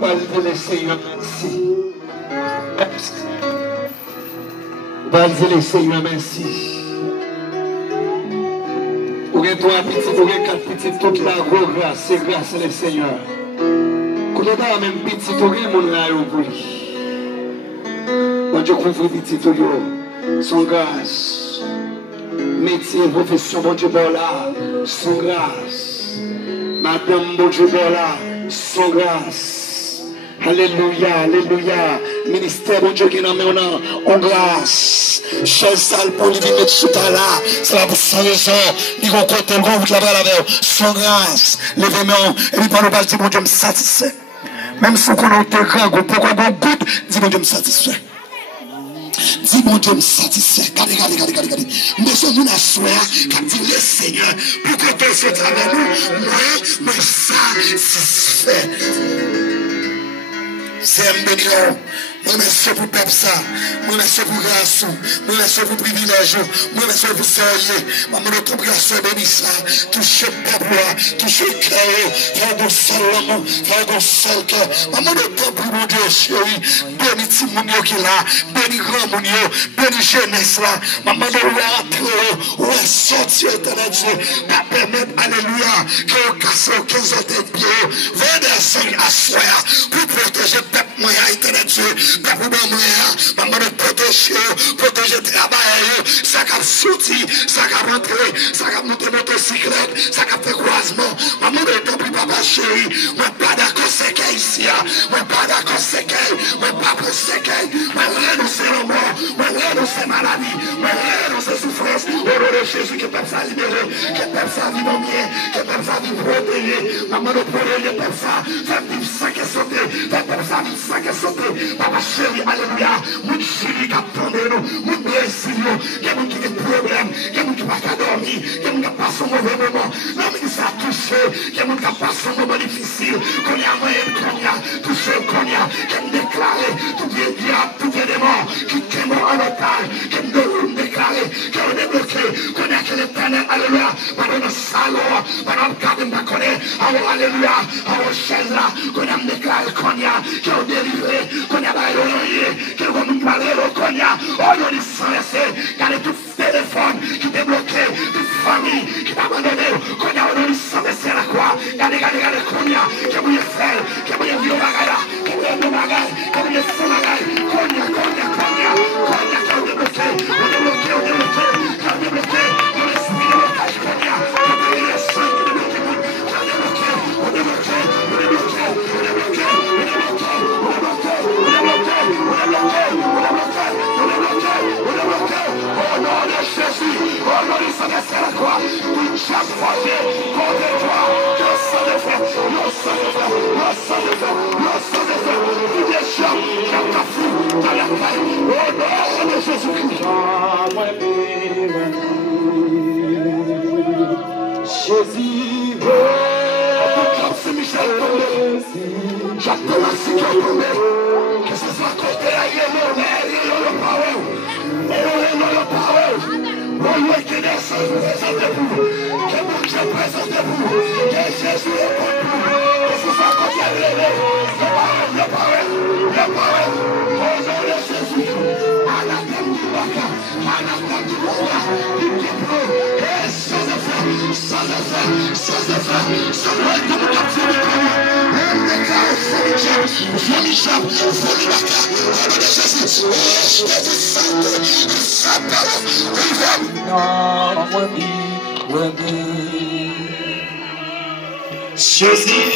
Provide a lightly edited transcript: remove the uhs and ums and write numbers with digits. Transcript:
Balde le Seigneur, merci. Balde le Seigneur, merci. Pour que toi, petit, pour que quatre petits, toute la grâce, c'est grâce le Seigneur. Quand on a même petit, tout le monde là pour lui. Bon Dieu, couvre petit, tout son grâce. Métier, profession, bon Dieu, bon là, son grâce. Madame, bon Dieu, bon là, son grâce. Alléluia, alléluia. Ministère, bon Dieu, qui nous met en grâce. Chaise sale pour lui mettre sous ta là. C'est la sans raison. Il va compter le groupe là-bas, là-bas. Sans grâce. Levez-moi. Et puis, par le bas, dit, bon Dieu, me satisfait. Même si on a été grand, pourquoi on goûte, dit, bon Dieu, me satisfait. Dis mon Dieu me satisfait. Regardez. Nous sommes une assoir qui dit le Seigneur, pour que tu sois avec nous, moi, satisfait. C'est un bénéfice. Moi, merci pour peuple ça. Moi, merci pour grâce. Moi, merci pour privilège. Moi, merci pour sérieux. Maman, notre grâce béni ça. Touchez peuple, touchez le cœur. Faire de seul l'amour, faire de seul cœur. Maman, notre peuple, mon Dieu, chéri. Béni Timounio qui est là. Béni grand Mounio. Béni jeunesse là. Maman, nous rappelons. Où est sorti, éternel Dieu. Pas permettre, alléluia, que vous cassez aux 15 autres pieds. Venez des signes à soir pour protéger peuple, moi, éternel Dieu. Peuple maman de protéger le travail, ça a sorti, ça a rentré, ça a monté motocyclette, ça a fait croisement. Maman de ton papa chéri, moi pas d'accord c'est qu'elle ici, moi pas d'accord c'est qu'elle, moi pas pour c'est qu'elle, moi renoncer le mort, moi renoncer maladie, moi renoncer souffrance, au nom de Jésus que peuple ça libéré, que peuple ça vivre bien, que peuple ça vivre protégé, maman de protéger peuple ça, faire vivre sans qu'elle saute, faire peuple ça vivre sans qu'elle saute. Papa chéri, alléluia, mon chéri qui attendait nous, mon blessé nous, il y a qui a des problèmes, il y a qui n'a pas dormi, il y a qui n'a pas son mauvais moment, l'homme qui s'est touché, il y a qui n'a pas son moment difficile, qu'on y a moyen, qu'on y a touché, qu'on y a, qui a déclaré, tout est diable, tout est démon, qui est mort en otage, qui a déclaré, qui a débloqué, qu'on y a que l'éternel, alléluia, pendant le salon, pendant le cadre de ma connaît, alléluia, alors chaise là, qu'on a déclaré, qu'on y a, qui a délivré, qu'on y a que vous nous parlez au cognac, oh non, il s'en laissé, gardez tout téléphone qui t'est bloqué, toute famille qui t'a abandonné, cognac, oh non, il s'en laissé à la croix, gardez, cognac, que vous y faites, que vous y vieux bagaille, que vous y vieux bagaille, que vous y fou bagaille, cognac, que vous débloqué, dans l'esprit de blocage, cognac, que vous y les sang qui débloqué, au nom de Jésus, au nom de Saint-Esprit à la croix, tout chaque forgé contre toi, le sang de feu, le sang de feu, le sang de feu, le sang de feu, tout les gens qui ont ta fou dans la paille, au nom de Jésus-Christ. Jésus, c'est Michel tombé, j'attends la sécurité tombée, que ce soit côté à Yélo, le power. Que mon Dieu présente de vous, que Jésus est pour vous, que ce soit quand il y a le power, au nom de Jésus, à la tête du Baka, à la tête du Baka, du Kipro, et sans effet, comme la folie, on déclare folie Baka, au nom de Jésus, Jésus Saint, Jésus,